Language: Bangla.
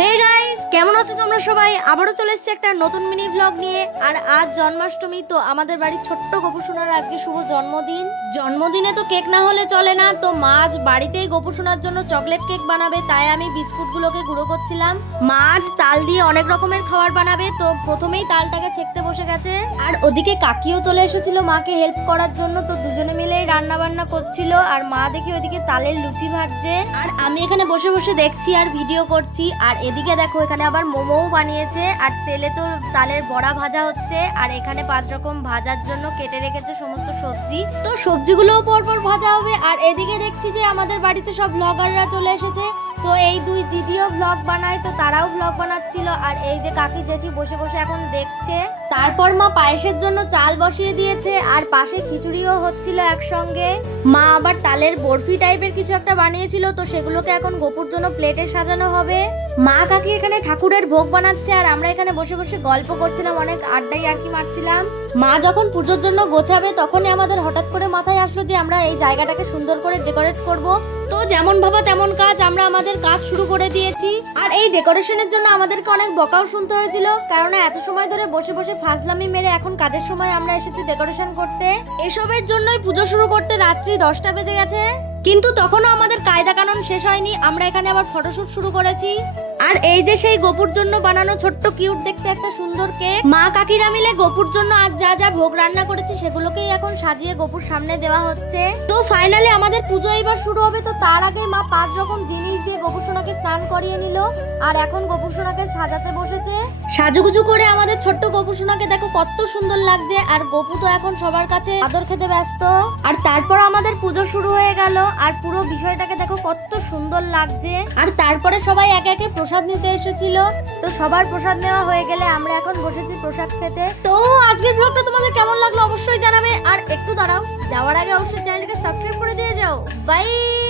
হে গাইস, কেমন আছো তোমরা সবাই? আবারও চলে এসেছি একটা নতুন মিনি ভ্লগ নিয়ে। আর আজ জন্মাষ্টমী, তো আমাদের বাড়ির ছোট্ট গোপুসোনার আজকে শুভ জন্মদিন। জন্মদিনে তো কেক না হলে চলে না, তো মা আজ বাড়িতেই গোপুসোনার জন্য চকলেট কেক বানাবে, তাই আমি বিস্কুটগুলোকে গুঁড়ো করছিলাম। মা আজ তাল দিয়ে অনেক রকমের খাবার বানাবে, তো প্রথমেই তালটাকে ছেঁকতে বসে গেছে। আর ওদিকে কাকিও চলে এসেছিল মাকে হেল্প করার জন্য, তো দুজনে মিলেই রান্না বান্না করছিল। আর মা দেখি ওইদিকে তালের লুচি ভাজছে, আর আমি এখানে বসে বসে দেখছি আর ভিডিও করছি। আর এদিকে দেখো, এখানে আবার মোমোও বানিয়েছে, আর তেলে তো তালের বড়া ভাজা হচ্ছে। আর এখানে 5 রকম ভাজার জন্য কেটে রেখেছে সমস্ত সবজি, তো সবজিগুলোও পরপর ভাজা হবে। আর এদিকে দেখছি যে আমাদের বাড়িতে সব ব্লগাররা চলে এসেছে, তো এই দুই দিদিও ব্লগ বানায়, তো তারাও ব্লগ বানাচ্ছিল। আর এই যে কাকি জেঠি বসে বসে এখন দেখছে। তারপর মা পায়েসের জন্য চাল বসিয়ে দিয়েছে, আর পাশে খিচুড়িও হচ্ছিল একসঙ্গে। মা আবার তালের বরফি টাইপের কিছু একটা বানিয়েছিল, তো সেগুলোকে এখন গোপুর জন্য প্লেটে সাজানো হবে। মা কাকি এখানে ঠাকুরের ভোগ বানাচ্ছে, আর আমরা এখানে বসে বসে গল্প করছিলাম, অনেক আড্ডাই আর কি মারছিলাম। মা যখন পুজোর জন্য গোছাবে, তখনই আমাদের হঠাৎ করে মাথায় আসলো যে আমরা এই জায়গাটাকে সুন্দর করে ডেকোরেট করব। তো যেমন ভাবা তেমন কাজ, আমরা আমাদের কাজ শুরু করে দিয়েছি। আর এই ডেকোরেশনের জন্য আমাদেরকে অনেক বকাও শুনতে হয়েছিল, কারণ এত সময় ধরে বসে বসে ফাজলামি মেরে এখন কাজের সময় আমরা এসেছি ডেকোরেশন করতে। এসবের জন্যই পুজো শুরু করতে রাত্রি 10টা বেজে গেছে, কিন্তু তখনও আমাদের কায়দা কানুন শেষ হয়নি। আমরা এখানে আবার ফটোশুট শুরু করেছি। আর এই যে সেই গোপুর জন্য বানানো ছোট্ট কিউট দেখতে একটা সুন্দর কেক, মা কাকিরা মিলে গোপুর জন্য আজ যা যা ভোগ রান্না করেছে সেগুলোকেই এখন সাজিয়ে গোপুর সামনে দেওয়া হচ্ছে। তো ফাইনালি আমাদের পুজো এবার শুরু হবে, তো তার আগে মা 5 রকম জিনিস দিয়ে গোপুসোনাকে স্নান করিয়ে নিল। আর এখন গোপুসোনাকে সাজাতে বসেছে। সাজুগুজু করে আমাদের ছোট্ট গোপুসোনাকে দেখো কত সুন্দর লাগছে। আর গোপু তো এখন সবার কাছে আদর খেতে ব্যস্ত। আর তারপর আমাদের পুজো শুরু হয়ে গেল, আর পুরো বিষয়টাকে দেখো কত সুন্দর লাগছে। আর তারপরে সবাই একে একে প্রসাদ নিতে এসেছিল, তো সবার প্রসাদ নেওয়া হয়ে গেলে আমরা এখন বসেছি প্রসাদ খেতে। তো আজকের ব্লগটা তোমাদের কেমন লাগলো অবশ্যই জানাবে। আর একটু দাঁড়াও, যাওয়ার আগে অবশ্যই চ্যানেলটাকে সাবস্ক্রাইব করে দিয়ে যাও। বাই।